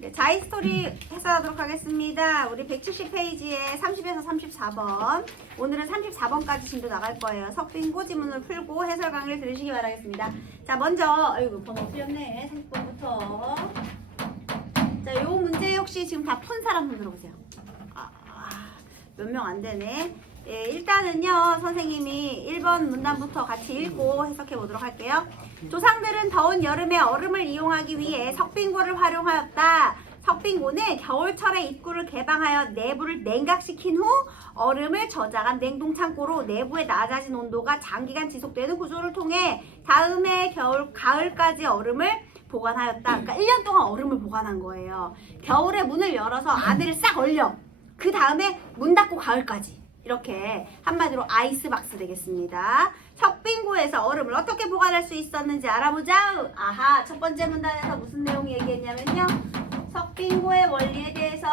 네, 자이스토리 해설하도록 하겠습니다. 우리 170페이지에 30에서 34번. 오늘은 34번까지 진도 나갈 거예요. 석빙고 지문을 풀고 해설 강의를 들으시기 바라겠습니다. 자, 먼저, 아이고, 번호 틀렸네. 30번부터. 자, 요 문제 혹시 지금 다 푼 사람 손 들어보세요. 몇 명 안 되네. 예, 일단은요, 선생님이 1번 문단부터 같이 읽고 해석해 보도록 할게요. 조상들은 더운 여름에 얼음을 이용하기 위해 석빙고를 활용하였다. 석빙고는 겨울철에 입구를 개방하여 내부를 냉각시킨 후 얼음을 저장한 냉동창고로 내부의 낮아진 온도가 장기간 지속되는 구조를 통해 다음해 가을까지 얼음을 보관하였다. 그러니까 1년 동안 얼음을 보관한 거예요. 겨울에 문을 열어서 안에를 싹 얼려. 그 다음에 문 닫고 가을까지. 이렇게 한마디로 아이스박스 되겠습니다. 석빙고에서 얼음을 어떻게 보관할 수 있었는지 알아보자. 아하, 첫 번째 문단에서 무슨 내용 얘기했냐면요. 석빙고의 원리에 대해서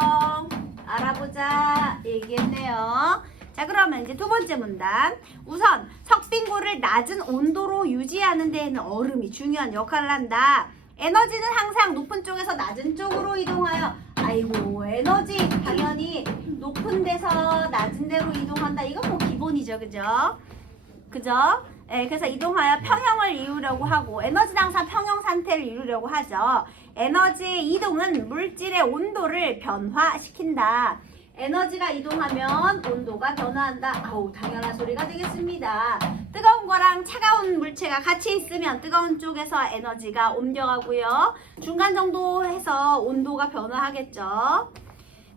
알아보자 얘기했네요. 자, 그러면 이제 두 번째 문단. 우선 석빙고를 낮은 온도로 유지하는 데에는 얼음이 중요한 역할을 한다. 에너지는 항상 높은 쪽에서 낮은 쪽으로 이동하여 아이고 에너지 당연히 높은 데서 낮은 데로 이동한다. 이건 뭐 기본이죠. 그죠? 예, 그래서 이동하여 평형을 이루려고 하고 에너지는 항상 평형 상태를 이루려고 하죠. 에너지의 이동은 물질의 온도를 변화시킨다. 에너지가 이동하면 온도가 변화한다. 아우, 당연한 소리가 되겠습니다. 뜨거운 거랑 차가운 물체가 같이 있으면 뜨거운 쪽에서 에너지가 옮겨가고요. 중간 정도 해서 온도가 변화하겠죠.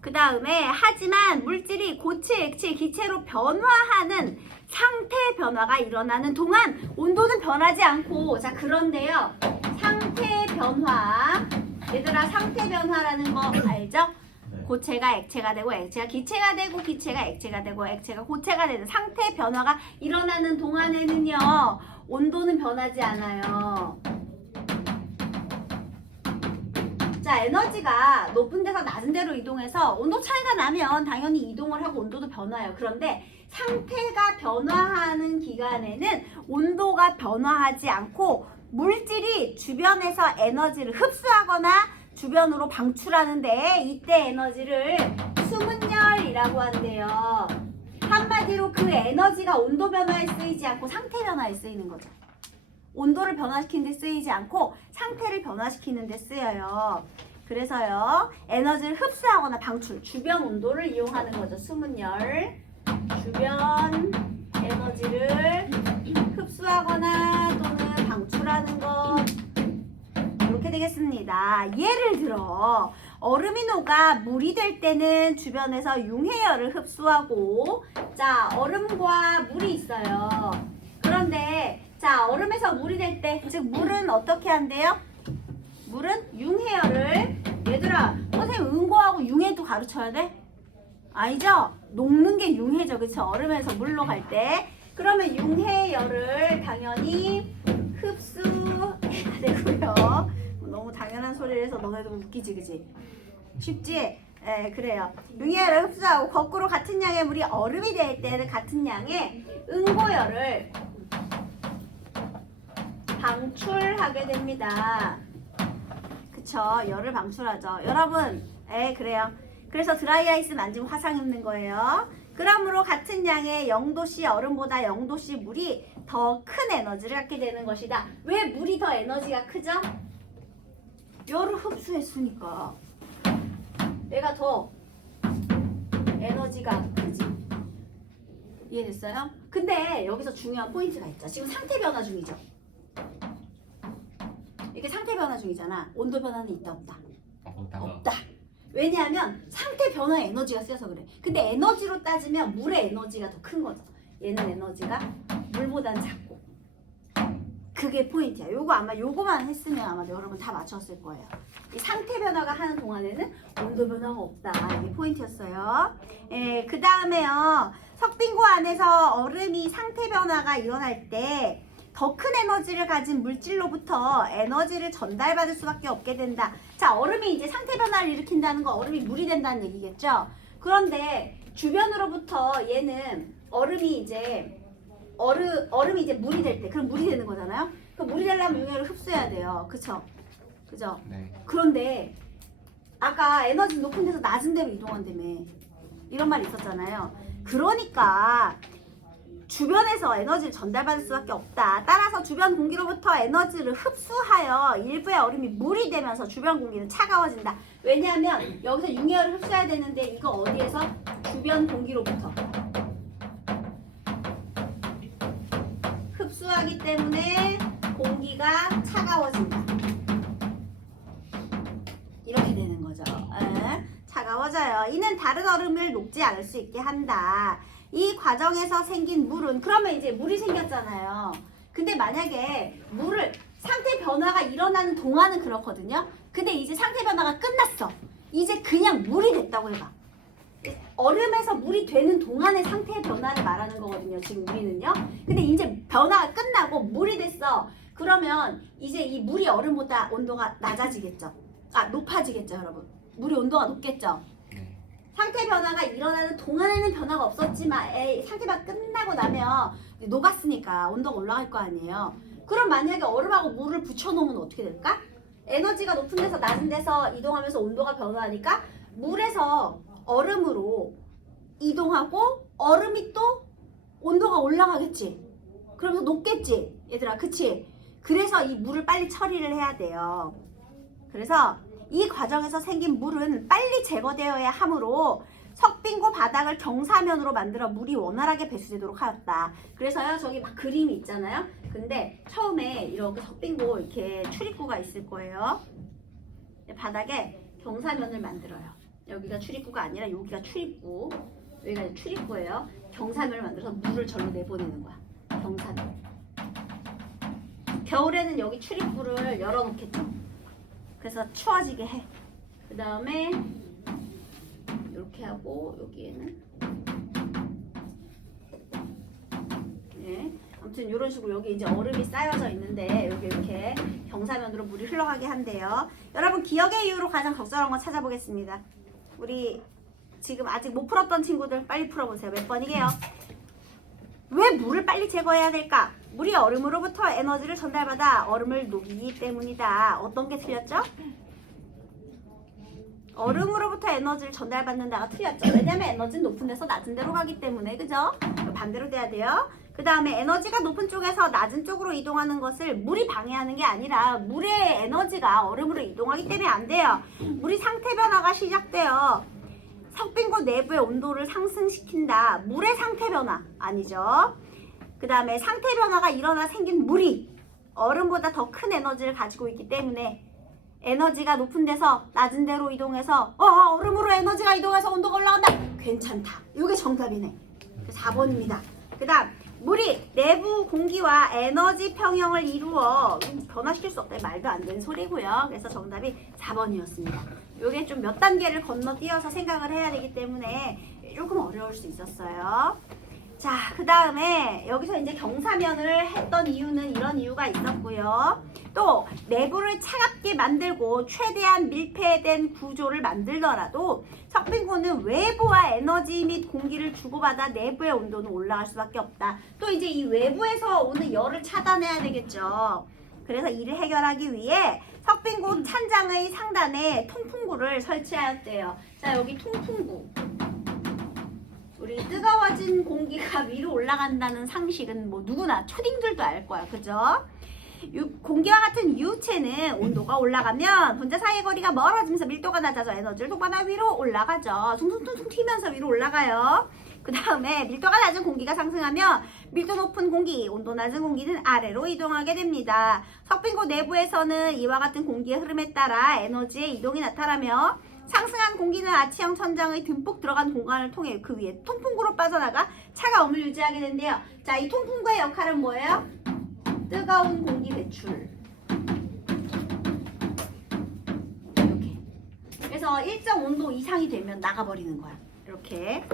그 다음에 하지만 물질이 고체, 액체, 기체로 변화하는 상태 변화가 일어나는 동안 온도는 변하지 않고, 자, 그런데요. 상태 변화. 얘들아, 상태 변화라는 거 알죠? 고체가 액체가 되고 액체가 기체가 되고 기체가 액체가 되고 액체가 고체가 되는 상태 변화가 일어나는 동안에는요. 온도는 변하지 않아요. 자, 에너지가 높은 데서 낮은 데로 이동해서 온도 차이가 나면 당연히 이동을 하고 온도도 변화해요. 그런데 상태가 변화하는 기간에는 온도가 변화하지 않고 물질이 주변에서 에너지를 흡수하거나 주변으로 방출하는데 이때 에너지를 수문열이라고 한대요. 한마디로 그 에너지가 온도 변화에 쓰이지 않고 상태 변화에 쓰이는 거죠. 온도를 변화시키는 데 쓰이지 않고 상태를 변화시키는 데 쓰여요. 그래서요. 에너지를 흡수하거나 방출, 주변 온도를 이용하는 거죠. 수문열. 주변 에너지를 흡수하거나 또는 방출하는 것. 이렇게 되겠습니다. 예를 들어 얼음이 녹아 물이 될 때는 주변에서 융해열을 흡수하고, 자, 얼음과 물이 있어요. 그런데 자, 얼음에서 물이 될 때, 즉 물은 어떻게 한대요? 물은 융해열을, 얘들아, 선생님 응고하고 융해도 가르쳐야 돼? 아니죠? 녹는 게 융해죠. 그쵸? 얼음에서 물로 갈 때. 그러면 융해열을 당연히 흡수해야 되고요. 너무 당연한 소리를 해서 너네도 웃기지, 그지? 쉽지? 예, 그래요. 융해열을 흡수하고 거꾸로 같은 양의 물이 얼음이 될 때는 같은 양의 응고열을 방출하게 됩니다. 그쵸? 열을 방출하죠. 여러분, 예, 그래요. 그래서 드라이아이스 만지면 화상 입는 거예요. 그러므로 같은 양의 0도씨 얼음보다 0도씨 물이 더 큰 에너지를 갖게 되는 것이다. 왜 물이 더 에너지가 크죠? 열을 흡수했으니까 얘가 더 에너지가 크지. 이해됐어요? 근데 여기서 중요한 포인트가 있죠. 지금 상태 변화 중이죠. 이게 상태 변화 중이잖아. 온도 변화는 있다 없다? 없다. 왜냐하면 상태 변화에 에너지가 쓰여서 그래. 근데 에너지로 따지면 물의 에너지가 더 큰 거죠. 얘는 에너지가 물보다는 작고. 그게 포인트야. 요거 아마 요거만 했으면 아마 여러분 다 맞췄을 거예요. 이 상태 변화가 하는 동안에는 온도 변화가 없다. 이게 포인트였어요. 예, 그 다음에요. 석빙고 안에서 얼음이 상태 변화가 일어날 때 더 큰 에너지를 가진 물질로부터 에너지를 전달받을 수밖에 없게 된다. 자, 얼음이 이제 상태 변화를 일으킨다는 거 얼음이 물이 된다는 얘기겠죠? 그런데 주변으로부터 얘는 얼음이 이제 물이 될 때, 그럼 물이 되는 거잖아요? 그럼 물이 되려면 융해를 흡수해야 돼요. 그쵸? 네. 그런데 아까 에너지 높은 데서 낮은 데로 이동한다며 이런 말이 있었잖아요. 그러니까 주변에서 에너지를 전달받을 수밖에 없다. 따라서 주변 공기로부터 에너지를 흡수하여 일부의 얼음이 물이 되면서 주변 공기는 차가워진다. 왜냐하면 여기서 융해열을 흡수해야 되는데 이거 어디에서? 주변 공기로부터 흡수하기 때문에 공기가 차가워진다. 이렇게 되는 거죠. 차가워져요. 이는 다른 얼음을 녹지 않을 수 있게 한다. 이 과정에서 생긴 물은, 그러면 이제 물이 생겼잖아요. 근데 만약에 물을, 상태 변화가 일어나는 동안은 그렇거든요. 근데 이제 상태 변화가 끝났어. 이제 그냥 물이 됐다고 해봐. 얼음에서 물이 되는 동안의 상태 변화를 말하는 거거든요. 지금 우리는요. 근데 이제 변화가 끝나고 물이 됐어. 그러면 이제 이 물이 얼음보다 온도가 낮아지겠죠. 높아지겠죠, 여러분. 물의 온도가 높겠죠. 상태 변화가 일어나는 동안에는 변화가 없었지만 상태 변화 끝나고 나면 녹았으니까 온도가 올라갈 거 아니에요. 그럼 만약에 얼음하고 물을 붙여놓으면 어떻게 될까? 에너지가 높은 데서 낮은 데서 이동하면서 온도가 변화하니까 물에서 얼음으로 이동하고 얼음이 또 온도가 올라가겠지. 그러면서 녹겠지, 얘들아. 그치? 그래서 이 물을 빨리 처리를 해야 돼요. 그래서 이 과정에서 생긴 물은 빨리 제거되어야 하므로 석빙고 바닥을 경사면으로 만들어 물이 원활하게 배수되도록 하였다. 그래서요, 저기 막 그림이 있잖아요. 근데 처음에 이렇게 석빙고 이렇게 출입구가 있을 거예요. 바닥에 경사면을 만들어요. 여기가 출입구가 아니라 여기가 출입구. 여기가 출입구예요. 경사면을 만들어서 물을 절로 내보내는 거야. 경사면. 겨울에는 여기 출입구를 열어놓겠죠. 그래서 추워지게 해. 그 다음에 이렇게 하고 여기에는 아무튼 이런 식으로 여기 이제 얼음이 쌓여져 있는데 여기 이렇게 경사면으로 물이 흘러가게 한대요. 여러분 기억의 이유로 가장 적절한 거 찾아보겠습니다. 우리 지금 아직 못 풀었던 친구들 빨리 풀어보세요. 몇 번이게요? 왜 물을 빨리 제거해야 될까? 물이 얼음으로부터 에너지를 전달받아 얼음을 녹이기 때문이다. 어떤 게 틀렸죠? 얼음으로부터 에너지를 전달받는다가 틀렸죠. 왜냐면 에너지는 높은 데서 낮은 데로 가기 때문에. 그죠? 반대로 돼야 돼요. 그 다음에 에너지가 높은 쪽에서 낮은 쪽으로 이동하는 것을 물이 방해하는 게 아니라 물의 에너지가 얼음으로 이동하기 때문에 안 돼요. 물이 상태 변화가 시작돼요. 석빙고 내부의 온도를 상승시킨다. 물의 상태 변화 아니죠. 그 다음에 상태 변화가 일어나 생긴 물이 얼음보다 더 큰 에너지를 가지고 있기 때문에 에너지가 높은 데서 낮은 데로 이동해서 얼음으로 에너지가 이동해서 온도가 올라간다. 괜찮다. 이게 정답이네. 4번입니다. 그 다음 물이 내부 공기와 에너지 평형을 이루어 변화시킬 수 없다. 말도 안 되는 소리고요. 그래서 정답이 4번이었습니다. 이게 좀 몇 단계를 건너뛰어서 생각을 해야 되기 때문에 조금 어려울 수 있었어요. 자, 그 다음에 여기서 이제 경사면을 했던 이유는 이런 이유가 있었고요. 또 내부를 차갑게 만들고 최대한 밀폐된 구조를 만들더라도 석빙고는 외부와 에너지 및 공기를 주고받아 내부의 온도는 올라갈 수밖에 없다. 또 이제 이 외부에서 오는 열을 차단해야 되겠죠. 그래서 이를 해결하기 위해 석빙고 찬장의 상단에 통풍구를 설치하였대요. 자, 여기 통풍구. 우리 뜨거워진 공기가 위로 올라간다는 상식은 뭐 누구나 초딩들도 알 거야. 그죠? 공기와 같은 유체는 온도가 올라가면 분자 사이의 거리가 멀어지면서 밀도가 낮아져 에너지를 동반하 위로 올라가죠. 퉁퉁퉁퉁 튀면서 위로 올라가요. 그 다음에 밀도가 낮은 공기가 상승하면 밀도 높은 공기, 온도 낮은 공기는 아래로 이동하게 됩니다. 석빙고 내부에서는 이와 같은 공기의 흐름에 따라 에너지의 이동이 나타나며 상승한 공기는 아치형 천장의 듬뿍 들어간 공간을 통해 그 위에 통풍구로 빠져나가 차가움을 유지하게 된대요. 자, 이 통풍구의 역할은 뭐예요? 뜨거운 공기 배출. 이렇게. 그래서 일정 온도 이상이 되면 나가버리는 거야. 이렇게.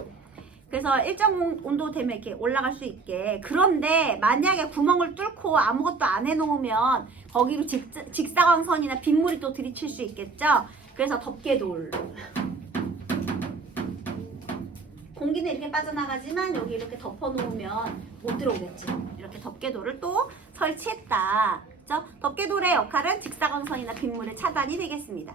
그래서 일정 온도 되면 이렇게 올라갈 수 있게. 그런데 만약에 구멍을 뚫고 아무것도 안 해놓으면 거기로 직사광선이나 빗물이 또 들이칠 수 있겠죠? 그래서 덮개돌. 공기는 이렇게 빠져나가지만 여기 이렇게 덮어놓으면 못 들어오겠지. 이렇게 덮개돌을 또 설치했다. 그죠? 덮개돌의 역할은 직사광선이나 빗물의 차단이 되겠습니다.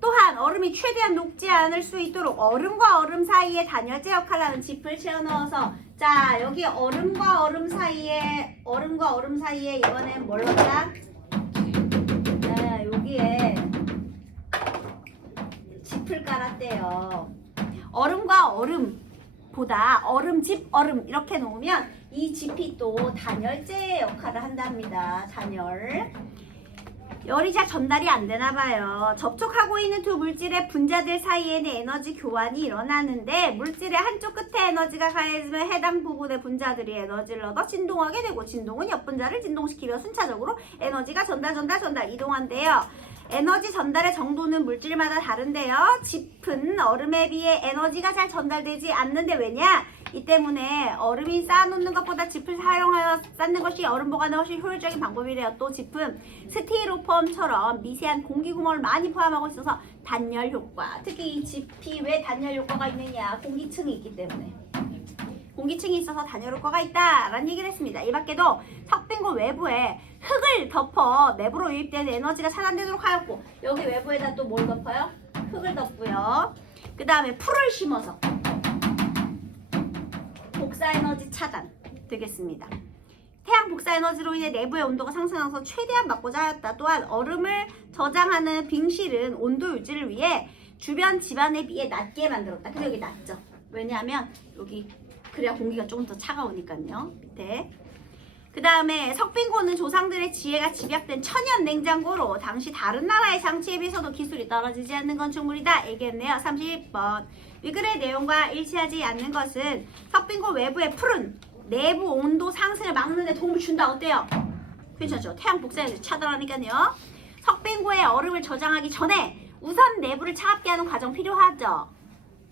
또한 얼음이 최대한 녹지 않을 수 있도록 얼음과 얼음 사이에 단열재 역할을 하는 짚을 채워 넣어서 자 여기 얼음과 얼음 사이에 이번엔 뭘 넣자? 네, 여기에 짚을 깔았대요. 얼음과 얼음보다 얼음집 얼음 이렇게 놓으면 이 짚이 또 단열재 역할을 한답니다. 단열. 열이 잘 전달이 안 되나 봐요. 접촉하고 있는 두 물질의 분자들 사이에는 에너지 교환이 일어나는데 물질의 한쪽 끝에 에너지가 가해지면 해당 부분의 분자들이 에너지를 얻어 진동하게 되고 진동은 옆 분자를 진동시키며 순차적으로 에너지가 전달 이동한대요. 에너지 전달의 정도는 물질마다 다른데요. 짚은 얼음에 비해 에너지가 잘 전달되지 않는데 왜냐? 이 때문에 얼음이 쌓아놓는 것보다 짚을 사용하여 쌓는 것이 얼음 보관에 훨씬 효율적인 방법이래요. 또 짚은 스티로폼처럼 미세한 공기 구멍을 많이 포함하고 있어서 단열 효과. 특히 이 짚이 왜 단열 효과가 있느냐? 공기층이 있기 때문에. 공기층이 있어서 단열 효과가 있다라는 얘기를 했습니다. 이 밖에도 석빙고 외부에 흙을 덮어 내부로 유입된 에너지가 차단되도록 하였고 여기 외부에다 또 뭘 덮어요? 흙을 덮고요. 그 다음에 풀을 심어서 복사 에너지 차단 되겠습니다. 태양 복사 에너지로 인해 내부의 온도가 상승해서 최대한 막고자 하였다. 또한 얼음을 저장하는 빙실은 온도 유지를 위해 주변 집안에 비해 낮게 만들었다. 근데 여기 낮죠. 왜냐하면 여기 그래야 공기가 조금 더 차가우니까요. 밑에. 그 다음에 석빙고는 조상들의 지혜가 집약된 천연 냉장고로 당시 다른 나라의 장치에 비해서도 기술이 떨어지지 않는 건축물이다. 얘기했네요. 30번. 이 글의 내용과 일치하지 않는 것은 석빙고 외부의 풀은 내부 온도 상승을 막는 데 도움을 준다. 어때요? 괜찮죠? 태양 복사에서 차단하니까요. 석빙고에 얼음을 저장하기 전에 우선 내부를 차갑게 하는 과정 필요하죠.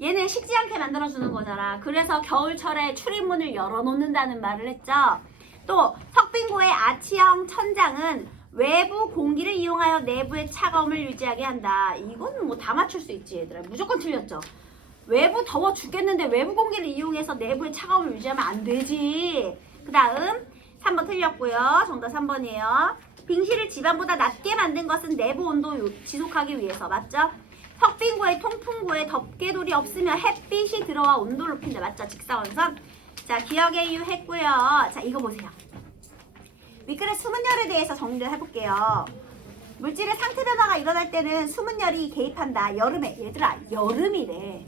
얘는 식지 않게 만들어주는 거잖아. 그래서 겨울철에 출입문을 열어놓는다는 말을 했죠. 또 석빙고의 아치형 천장은 외부 공기를 이용하여 내부의 차가움을 유지하게 한다. 이건 뭐 다 맞출 수 있지 얘들아. 무조건 틀렸죠. 외부 더워 죽겠는데 외부 공기를 이용해서 내부의 차가움을 유지하면 안 되지. 그 다음 3번 틀렸고요. 정답 3번이에요. 빙실을 집안보다 낮게 만든 것은 내부 온도 지속하기 위해서. 맞죠? 석빙고에 통풍고에 덮개돌이 없으면 햇빛이 들어와 온도를 높인다. 맞죠? 직사원선. 자, 기억의 이유 했고요. 자, 이거 보세요. 윗글의 수문열에 대해서 정리를 해볼게요. 물질의 상태 변화가 일어날 때는 수문열이 개입한다. 여름에. 얘들아, 여름이래.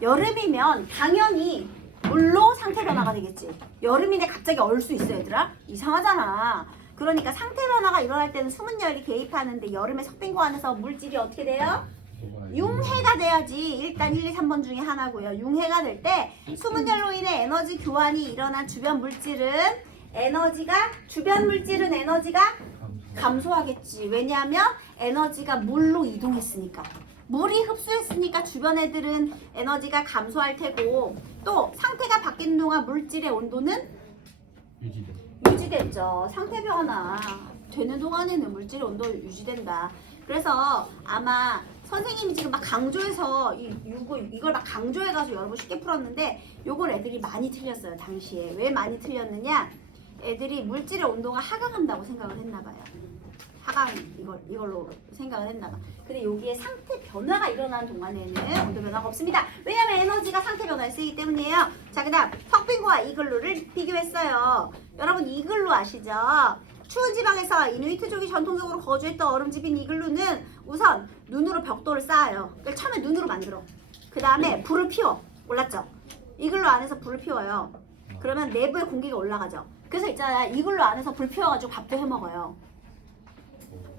여름이면 당연히 물로 상태 변화가 되겠지. 여름인데 갑자기 얼 수 있어, 얘들아? 이상하잖아. 그러니까 상태 변화가 일어날 때는 수문열이 개입하는데 여름에 석빙고 안에서 물질이 어떻게 돼요? 융해가 돼야지. 일단 1, 2, 3번 중에 하나고요. 융해가 될 때 수문열로 인해 에너지 교환이 일어난 주변 물질은 에너지가 감소하겠지. 왜냐하면 에너지가 물로 이동했으니까. 물이 흡수했으니까 주변 애들은 에너지가 감소할 테고 또 상태가 바뀌는 동안 물질의 온도는 유지됐죠. 상태 변화 되는 동안에는 물질의 온도 유지된다. 그래서 아마 선생님이 지금 막 강조해서 이걸 막 강조해가지고 여러분 쉽게 풀었는데 요걸 애들이 많이 틀렸어요. 당시에. 왜 많이 틀렸느냐? 애들이 물질의 온도가 하강한다고 생각을 했나봐요. 하강 이걸로 생각을 했나봐. 근데 여기에 상태 변화가 일어나는 동안에는 온도 변화가 없습니다. 왜냐면 에너지가 상태 변화에 쓰이기 때문이에요. 자, 그 다음 석빙고와 이글루를 비교했어요. 여러분 이글루 아시죠? 추운 지방에서 이누이트족이 전통적으로 거주했던 얼음집인 이글루는 우선 눈으로 벽돌을 쌓아요. 그러니까 처음에 눈으로 만들어. 그 다음에 불을 피워. 몰랐죠? 이글루 안에서 불을 피워요. 그러면 내부에 공기가 올라가죠. 그래서 있잖아, 이글루 안에서 불 피워가지고 밥도 해먹어요.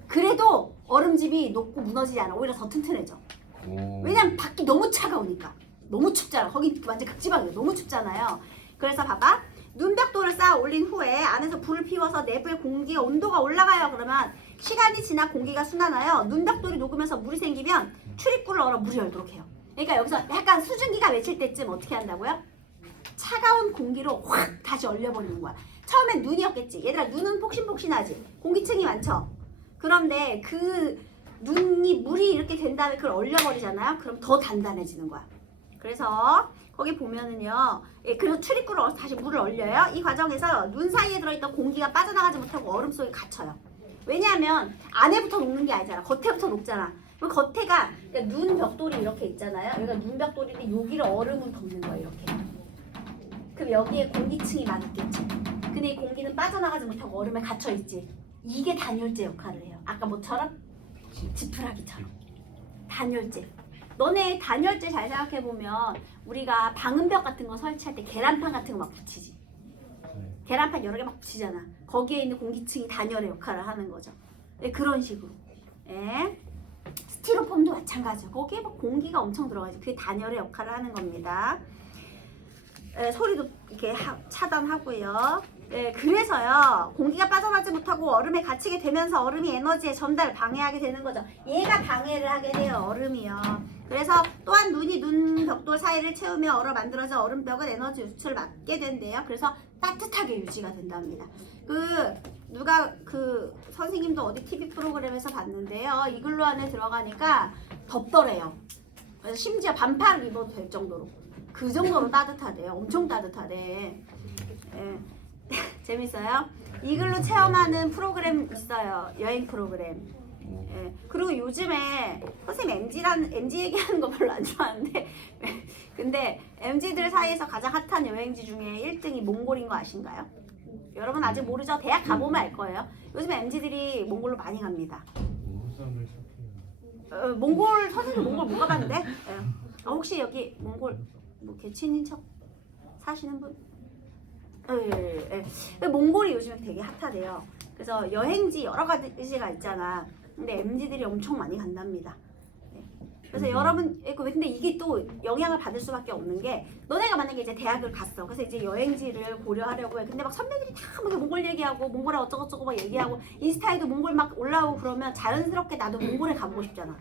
그래도 얼음집이 녹고 무너지지 않아. 오히려 더 튼튼해져. 왜냐면 밖이 너무 차가우니까. 너무 춥잖아. 거기 완전 극지방이에요. 너무 춥잖아요. 그래서 봐봐. 눈벽돌을 쌓아 올린 후에 안에서 불을 피워서 내부의 공기가 온도가 올라가요. 그러면 시간이 지나 공기가 순환하여 눈벽돌이 녹으면서 물이 생기면 출입구를 열어 물이 열도록 해요. 그러니까 여기서 약간 수증기가 맺힐 때쯤 어떻게 한다고요? 차가운 공기로 확 다시 얼려버리는 거야. 처음엔 눈이었겠지. 얘들아, 눈은 폭신폭신하지. 공기층이 많죠. 그런데 그 눈이 물이 이렇게 된 다음에 그걸 얼려버리잖아요. 그럼 더 단단해지는 거야. 그래서 거기 보면은요, 그래서 출입구로 다시 물을 얼려요. 이 과정에서 눈 사이에 들어있던 공기가 빠져나가지 못하고 얼음 속에 갇혀요. 왜냐하면 안에부터 녹는 게 아니잖아. 겉에부터 녹잖아. 그 겉에가 그러니까 눈 벽돌이 이렇게 있잖아요. 여기가 눈 벽돌인데 여기를 얼음으로 덮는 거예요. 이렇게. 그럼 여기에 공기층이 많이 있겠지. 근데 이 공기는 빠져나가지 못하고 얼음에 갇혀 있지. 이게 단열재 역할을 해요. 아까 뭐처럼? 지푸라기처럼. 단열재. 너네 단열재 잘 생각해 보면 우리가 방음벽 같은 거 설치할 때 계란판 같은 거 막 붙이지. 계란판 여러 개 막 붙이잖아. 거기에 있는 공기층이 단열의 역할을 하는 거죠. 네, 그런 식으로. 예. 스티로폼도 마찬가지죠. 거기에 막 공기가 엄청 들어가지. 그게 단열의 역할을 하는 겁니다. 예, 소리도 이렇게 차단하고요. 예, 그래서요. 공기가 빠져나지 못하고 얼음에 갇히게 되면서 얼음이 에너지의 전달을 방해하게 되는 거죠. 얘가 방해를 하게 돼요. 얼음이요. 그래서 또한 눈이 눈 벽돌 사이를 채우며 얼어 만들어져 얼음벽은 에너지 유출을 막게 된대요. 그래서 따뜻하게 유지가 된답니다. 누가 선생님도 어디 TV 프로그램에서 봤는데요. 이글루 안에 들어가니까 덥더래요. 그래서 심지어 반팔을 입어도 될 정도로. 그 정도로 따뜻하대요. 엄청 따뜻하대. 예. 재밌어요. 이글루 체험하는 프로그램 있어요. 여행 프로그램. 예. 그리고 요즘에 선생님 MG 얘기하는 거 별로 안 좋아하는데 근데 MG들 사이에서 가장 핫한 여행지 중에 1등이 몽골인 거 아신가요? 여러분 아직 모르죠? 대학 가보면 알 거예요. 요즘에 MG들이 몽골로 많이 갑니다. 몽골 선생님 몽골 못 가봤는데? 예. 혹시 여기 몽골 뭐 친인척 사시는 분? 예. 몽골이 요즘에 되게 핫하대요. 그래서 여행지 여러 가지가 있잖아. 근데 MZ들이 엄청 많이 간답니다. 네. 그래서 여러분, 근데 이게 또 영향을 받을 수밖에 없는 게 너네가 만약에 이제 대학을 갔어. 그래서 이제 여행지를 고려하려고 해. 근데 막 선배들이 다 막 몽골 얘기하고 몽골에 어쩌고저쩌고 막 얘기하고 인스타에도 몽골 막 올라오고 그러면 자연스럽게 나도 몽골에 가보고 싶잖아.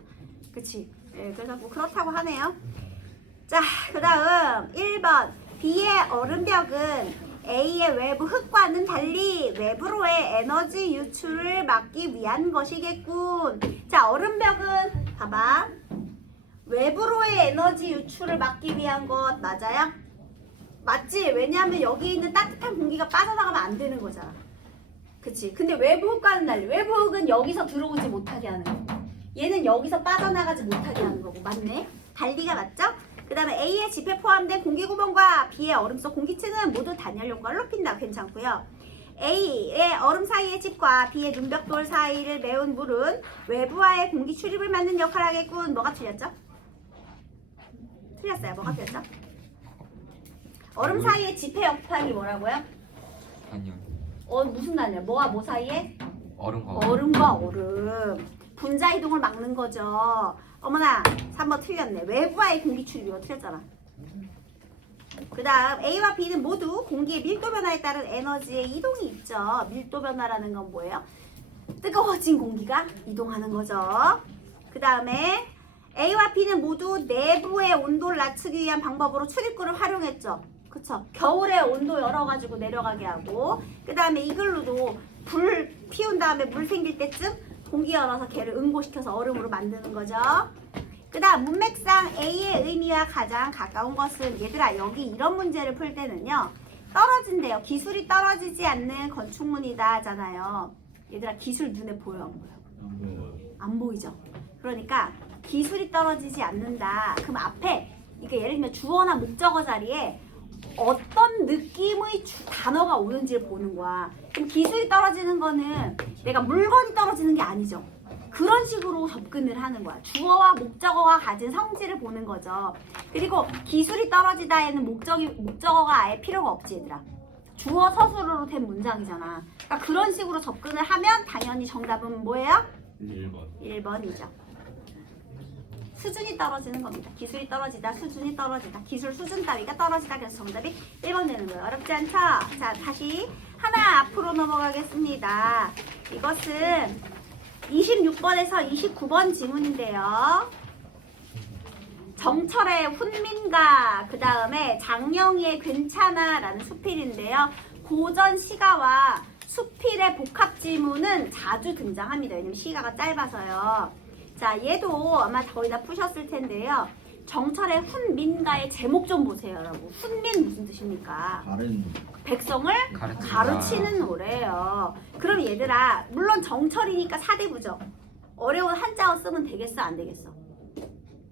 그치? 예, 그래서 뭐 그렇다고 하네요. 자, 그 다음 1번 B의 얼음벽은 A의 외부 흙과는 달리 외부로의 에너지 유출을 막기 위한 것이겠군. 자, 얼음벽은 봐봐. 외부로의 에너지 유출을 막기 위한 것 맞아요? 맞지? 왜냐하면 여기 있는 따뜻한 공기가 빠져나가면 안 되는 거잖아. 그치? 근데 외부 흙과는 달리 외부 흙은 여기서 들어오지 못하게 하는 거고 얘는 여기서 빠져나가지 못하게 하는 거고 맞네? 달리가 맞죠? 그 다음에 A의 지표에 포함된 공기구멍과 B의 얼음 속 공기층은 모두 단열 효과를 높인다. 괜찮고요. A의 얼음 사이의 칩과 B의 눈벽돌 사이를 메운 물은 외부와의 공기 출입을 막는 역할을 하겠군. 뭐가 틀렸죠? 틀렸어요. 뭐가 틀렸죠? 얼음 사이의 지표 역할이 뭐라고요? 단열. 무슨 단열? 뭐와 뭐 사이에? 얼음과 얼음과 얼음. 분자 이동을 막는 거죠. 어머나 3번 틀렸네. 외부와의 공기 출입 이거 틀렸잖아. 그 다음 A와 B는 모두 공기의 밀도 변화에 따른 에너지의 이동이 있죠. 밀도 변화라는 건 뭐예요? 뜨거워진 공기가 이동하는 거죠. 그 다음에 A와 B는 모두 내부의 온도를 낮추기 위한 방법으로 출입구를 활용했죠. 그쵸? 겨울에 온도 열어가지고 내려가게 하고 그 다음에 이글루도 불 피운 다음에 물 생길 때쯤 공기 열어서 걔를 응고시켜서 얼음으로 만드는 거죠. 그 다음 문맥상 A의 의미와 가장 가까운 것은 얘들아 여기 이런 문제를 풀 때는요. 떨어진대요. 기술이 떨어지지 않는 건축물이다 하잖아요. 얘들아 기술 눈에 보여 안 보여? 안 보이죠. 그러니까 기술이 떨어지지 않는다. 그럼 앞에 이게 예를 들면 주어나 목적어 자리에 어떤 느낌의 단어가 오는지를 보는 거야. 그럼 기술이 떨어지는 거는 내가 물건이 떨어지는 게 아니죠. 그런 식으로 접근을 하는 거야. 주어와 목적어가 가진 성질을 보는 거죠. 그리고 기술이 떨어지다에는 목적어가 아예 필요가 없지 얘들아. 주어 서술어로 된 문장이잖아. 그러니까 그런 식으로 접근을 하면 당연히 정답은 뭐예요? 1번이죠. 수준이 떨어지는 겁니다. 기술이 떨어지다, 수준이 떨어지다. 기술 수준 따위가 떨어지다. 그래서 정답이 1번 되는 거예요. 어렵지 않죠? 자, 다시 하나 앞으로 넘어가겠습니다. 이것은 26번에서 29번 지문인데요. 정철의 훈민가, 그 다음에 장영희의 괜찮아 라는 수필인데요. 고전 시가와 수필의 복합 지문은 자주 등장합니다. 왜냐면 시가가 짧아서요. 자, 얘도 아마 거의 다 푸셨을 텐데요. 정철의 훈민가의 제목 좀 보세요, 여러분. 훈민 무슨 뜻입니까? 백성을 가르치는 노래예요. 그럼 얘들아, 물론 정철이니까 사대부죠. 어려운 한자어 쓰면 되겠어 안 되겠어?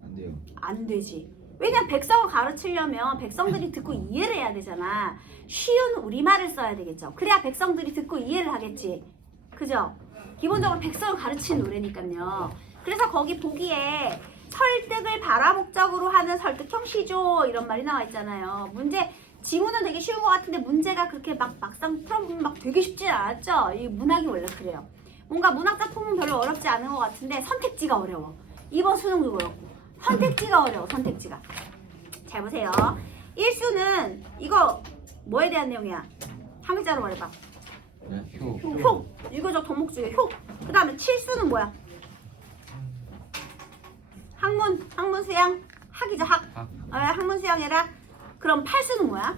안 돼요. 안 되지. 왜냐면 백성을 가르치려면 백성들이 듣고 이해를 해야 되잖아. 쉬운 우리말을 써야 되겠죠. 그래야 백성들이 듣고 이해를 하겠지. 그죠? 기본적으로 백성을 가르치는 노래니까요. 그래서 거기 보기에 설득을 발화 목적으로 하는 설득형 시조 이런 말이 나와 있잖아요. 문제 지문은 되게 쉬운 것 같은데 문제가 그렇게 막상 풀어보면 막 되게 쉽지 않았죠. 이 문학이 원래 그래요. 뭔가 문학 작품은 별로 어렵지 않은 것 같은데 선택지가 어려워. 이번 수능도 그렇고 선택지가 어려워. 선택지가. 잘 보세요. 1수는 이거 뭐에 대한 내용이야? 한 글자로 말해봐. 네. 효. 유교적 덕목 중에 효. 그 다음에 7수는 뭐야? 학문 수양 학이죠. 학. 학문 수양해라. 그럼 8수는 뭐야?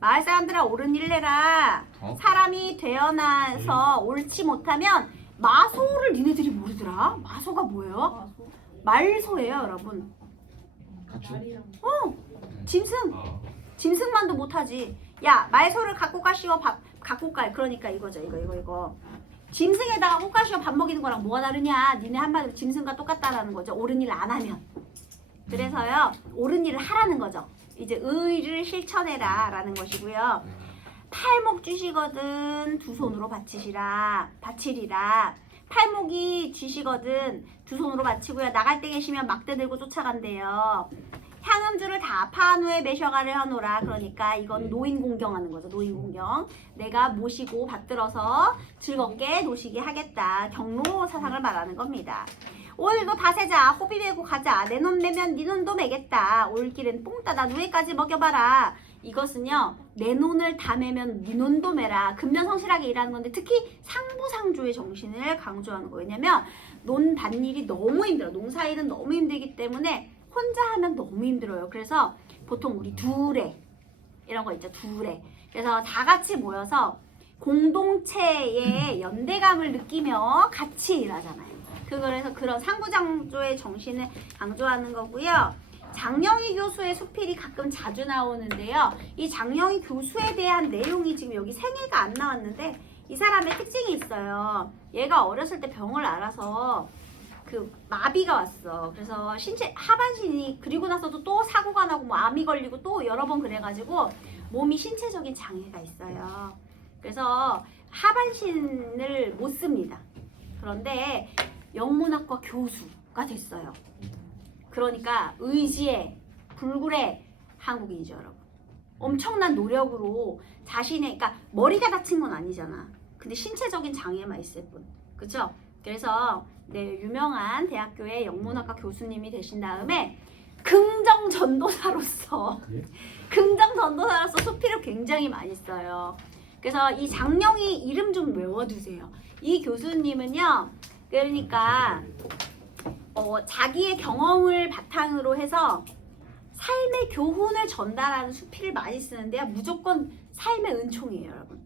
마을 사람들아 옳은 일 내라. 사람이 되어나서 옳지 못하면 마소를 니네들이 모르더라. 마소가 뭐예요? 말소예요, 여러분. 가축. 짐승. 짐승만도 못하지. 야, 말소를 갖고 가시오. 갖고 가. 그러니까 이거죠. 이거. 짐승에다가 꽃가시와 밥 먹이는 거랑 뭐가 다르냐? 니네 한마디로 짐승과 똑같다라는 거죠. 옳은 일 안 하면. 그래서요, 옳은 일을 하라는 거죠. 이제 의를 실천해라 라는 것이고요. 팔목 주시거든 두 손으로 바치리라. 팔목이 쥐시거든 두 손으로 바치고요. 나갈 때 계시면 막대 들고 쫓아간대요. 향음주를 다 파한 후에 매셔가를 하노라. 그러니까 이건 노인 공경하는 거죠. 노인 공경. 내가 모시고 받들어서 즐겁게 노시게 하겠다. 경로 사상을 말하는 겁니다. 오늘도 다세자 호비 메고 가자. 내 놈 매면 네 놈도 매겠다. 올길은 뽕 따다 누에까지 먹여봐라. 이것은요, 내 논을 다 매면 네 논도 매라. 근면성실하게 일하는 건데 특히 상부상조의 정신을 강조하는 거예요. 왜냐면 논 밭일이 너무 힘들어. 농사일은 너무 힘들기 때문에 혼자 하면 너무 힘들어요. 그래서 보통 우리 두레 이런 거 있죠. 두레. 그래서 다 같이 모여서 공동체의 연대감을 느끼며 같이 일하잖아요. 그래서 그런 상부상조의 정신을 강조하는 거고요. 장영희 교수의 수필이 가끔 자주 나오는데요. 이 장영희 교수에 대한 내용이 지금 여기 생애가 안 나왔는데 이 사람의 특징이 있어요. 얘가 어렸을 때 병을 앓아서 그 마비가 왔어. 그래서 신체 하반신이 그리고 나서도 또 사고가 나고 뭐 암이 걸리고 또 여러 번 그래가지고 몸이 신체적인 장애가 있어요. 그래서 하반신을 못 씁니다. 그런데 영문학과 교수가 됐어요. 그러니까 의지에 불굴의 한국인이죠, 여러분. 엄청난 노력으로 자신의, 그러니까 머리가 다친 건 아니잖아. 근데 신체적인 장애만 있을 뿐. 그쵸? 그래서 네, 유명한 대학교의 영문학과 교수님이 되신 다음에 긍정전도사로서 수필을 굉장히 많이 써요. 그래서 이 장영희 이름 좀 외워두세요. 이 교수님은요, 그러니까 자기의 경험을 바탕으로 해서 삶의 교훈을 전달하는 수필을 많이 쓰는데요. 무조건 삶의 은총이에요, 여러분.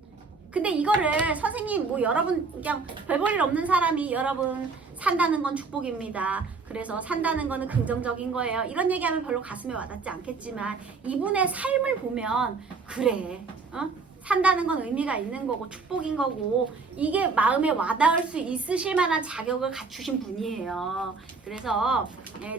근데 이거를 선생님 뭐 여러분 그냥 별 볼 일 없는 사람이 여러분 산다는 건 축복입니다. 그래서 산다는 거는 긍정적인 거예요. 이런 얘기하면 별로 가슴에 와닿지 않겠지만 이분의 삶을 보면 그래. 산다는 건 의미가 있는 거고 축복인 거고 이게 마음에 와닿을 수 있으실 만한 자격을 갖추신 분이에요. 그래서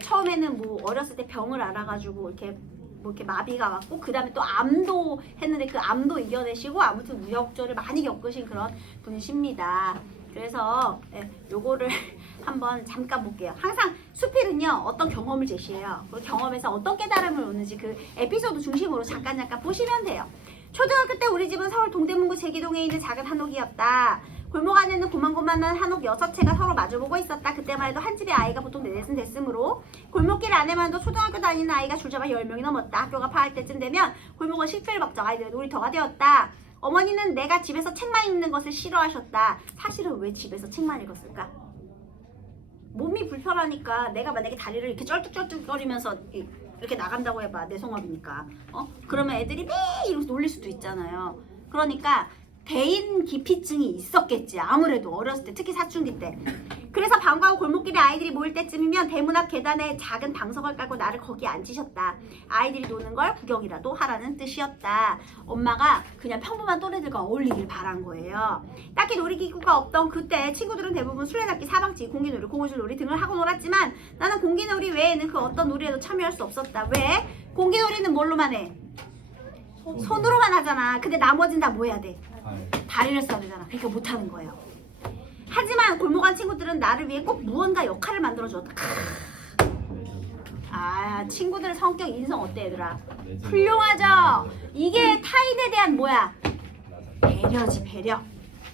처음에는 뭐 어렸을 때 병을 앓아가지고 이렇게 마비가 왔고 그 다음에 또 암도 했는데 그 암도 이겨내시고 아무튼 우여곡절을 많이 겪으신 그런 분이십니다. 그래서 요거를 한번 잠깐 볼게요. 항상 수필은요 어떤 경험을 제시해요. 그 경험에서 어떤 깨달음을 얻는지 그 에피소드 중심으로 잠깐 보시면 돼요. 초등학교 때 우리 집은 서울 동대문구 제기동에 있는 작은 한옥이었다. 골목 안에는 고만고만한 한옥 6채가 서로 마주보고 있었다. 그때만 해도 한 집에 아이가 보통 4넷은 됐으므로 골목길 안에만도 초등학교 다니는 아이가 줄잡아 10명이 넘었다. 학교가 파할 때쯤 되면 골목은 실패를 먹자 아이들의 놀이터가 되었다. 어머니는 내가 집에서 책만 읽는 것을 싫어하셨다. 사실은 왜 집에서 책만 읽었을까? 몸이 불편하니까 내가 만약에 다리를 이렇게 쩔뚝쩔뚝거리면서 이렇게 나간다고 해봐. 내 성업이니까. 그러면 애들이 이러면서 놀릴 수도 있잖아요. 그러니까 대인 기피증이 있었겠지. 아무래도 어렸을 때 특히 사춘기 때. 그래서 방과후 골목길에 아이들이 모일 때쯤이면 대문 앞 계단에 작은 방석을 깔고 나를 거기에 앉히셨다. 아이들이 노는 걸 구경이라도 하라는 뜻이었다. 엄마가 그냥 평범한 또래들과 어울리길 바란 거예요. 딱히 놀이기구가 없던 그때 친구들은 대부분 술래잡기, 사방치기, 공기놀이, 고무줄놀이 등을 하고 놀았지만 나는 공기놀이 외에는 그 어떤 놀이에도 참여할 수 없었다. 왜? 공기놀이는 뭘로만 해? 손으로만 하잖아. 근데 나머진 다 뭐 해야 돼? 다리를 써야 되잖아. 그러니까 못하는 거예요. 하지만 골목 안 친구들은 나를 위해 꼭 무언가 역할을 만들어줬다. 아, 친구들 성격 인성 어때 얘들아? 훌륭하죠? 이게 타인에 대한 뭐야? 배려지, 배려.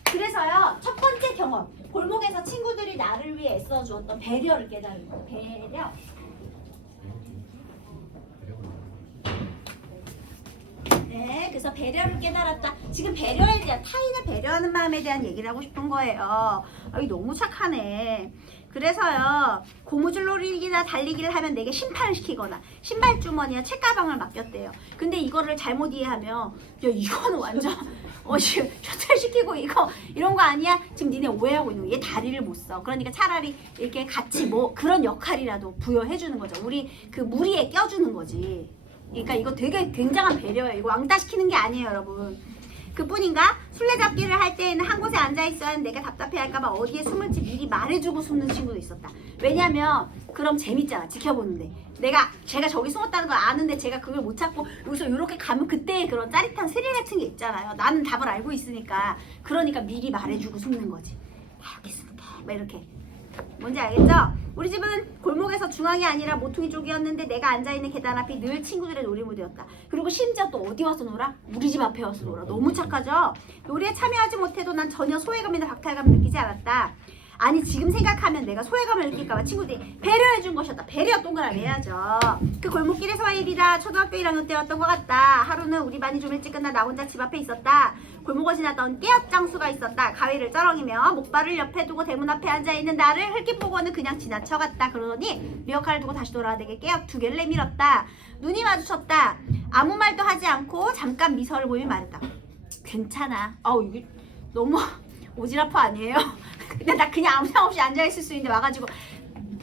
그래서요, 첫 번째 경험, 골목에서 친구들이 나를 위해 애써주었던 배려를 깨달은 거예요. 배려. 네, 그래서 배려를 깨달았다. 지금 배려에 대한, 타인을 배려하는 마음에 대한 얘기를 하고 싶은 거예요. 이 너무 착하네. 그래서요, 고무줄놀이나 달리기를 하면 내게 심판을 시키거나 신발 주머니와 책가방을 맡겼대요. 근데 이거를 잘못 이해하면 야, 이거는 완전 지금 셔틀시키고 이거 이런 거 아니야? 지금 니네 오해하고 있는 거야. 얘 다리를 못 써. 그러니까 차라리 이렇게 같이 뭐 그런 역할이라도 부여해 주는 거죠. 우리 그 무리에 껴주는 거지. 그러니까 이거 되게 굉장한 배려예요. 이거 왕따 시키는 게 아니에요, 여러분. 그뿐인가? 술래잡기를 할 때에는 한 곳에 앉아있어야 하는 내가 답답해할까봐 어디에 숨을지 미리 말해주고 숨는 친구도 있었다. 왜냐면 그럼 재밌잖아, 지켜보는데. 제가 저기 숨었다는 걸 아는데 제가 그걸 못 찾고 여기서 이렇게 가면 그때의 그런 짜릿한 스릴 같은 게 있잖아요. 나는 답을 알고 있으니까. 그러니까 미리 말해주고 숨는 거지. 여기 있습니다. 막 이렇게. 뭔지 알겠죠? 우리 집은 골목에서 중앙이 아니라 모퉁이 쪽이었는데 내가 앉아있는 계단 앞이 늘 친구들의 놀이무대였다. 그리고 심지어 또 어디 와서 놀아? 우리 집 앞에 와서 놀아. 너무 착하죠? 놀이에 참여하지 못해도 난 전혀 소외감이나 박탈감을 느끼지 않았다. 아니 지금 생각하면 내가 소외감을 느낄까봐 친구들이 배려해준 것이었다. 배려 동그라미 해야죠. 그 골목길에서의 일이라 초등학교 1학년 때였던 것 같다. 하루는 우리 반이 좀 일찍 끝나 나 혼자 집 앞에 있었다. 골목을 지나던 깨앗장수가 있었다. 가위를 쩌렁이며 목발을 옆에 두고 대문 앞에 앉아있는 나를 흘낏 보고는 그냥 지나쳐갔다. 그러더니 리어카를 두고 다시 돌아와 내게 깨앗 2개를 내밀었다. 눈이 마주쳤다. 아무 말도 하지 않고 잠깐 미소를 보이며 말했다. 괜찮아. 이게 너무 오지랖퍼 아니에요? 근데 나 그냥 아무 생각 없이 앉아있을 수 있는데 와가지고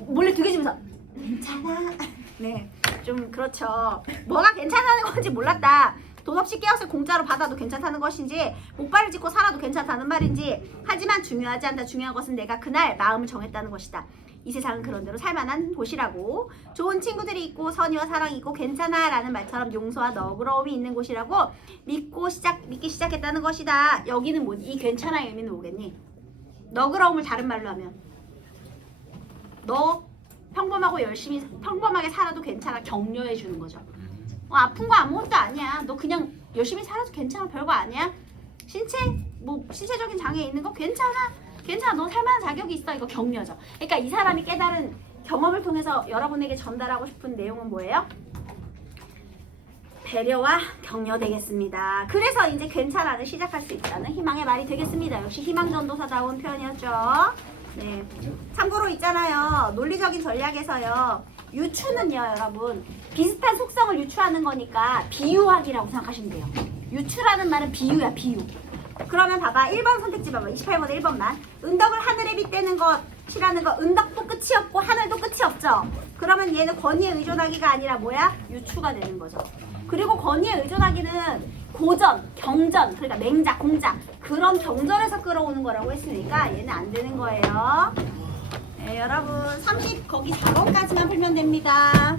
몰래 두개지면서 괜찮아. 네, 좀 그렇죠. 뭐가 괜찮다는 건지 몰랐다. 돈 없이 깨앗을 공짜로 받아도 괜찮다는 것인지 목발을 짚고 살아도 괜찮다는 말인지. 하지만 중요하지 않다. 중요한 것은 내가 그날 마음을 정했다는 것이다. 이 세상은 그런 대로 살만한 곳이라고. 좋은 친구들이 있고 선의와 사랑이 있고 괜찮아 라는 말처럼 용서와 너그러움이 있는 곳이라고 믿기 시작했다는 것이다. 여기는 뭐 이 괜찮아의 의미는 뭐겠니? 너그러움을 다른 말로 하면 너 평범하고 열심히 평범하게 살아도 괜찮아. 격려해 주는 거죠. 아픈 거 아무것도 아니야. 너 그냥 열심히 살아도 괜찮아. 별거 아니야. 신체적인 장애 있는 거 괜찮아. 너 살만한 자격이 있어. 이거 격려죠. 그러니까 이 사람이 깨달은 경험을 통해서 여러분에게 전달하고 싶은 내용은 뭐예요? 배려와 격려 되겠습니다. 그래서 이제 괜찮아를 시작할 수 있다는 희망의 말이 되겠습니다. 역시 희망전도사다운 표현이었죠. 네. 참고로 있잖아요. 논리적인 전략에서요. 유추는요, 여러분. 비슷한 속성을 유추하는 거니까 비유하기라고 생각하시면 돼요. 유추라는 말은 비유야, 비유. 그러면 봐봐. 1번 선택지 봐봐. 28번에 1번만. 은덕을 하늘에 빗대는 것이라는 거. 은덕도 끝이 없고 하늘도 끝이 없죠. 그러면 얘는 권위에 의존하기가 아니라 뭐야? 유추가 되는 거죠. 그리고 권위에 의존하기는 고전, 경전, 그러니까 맹자, 공자 그런 경전에서 끌어오는 거라고 했으니까 얘는 안 되는 거예요. 네, 여러분 30 거기 4번까지만 풀면 됩니다.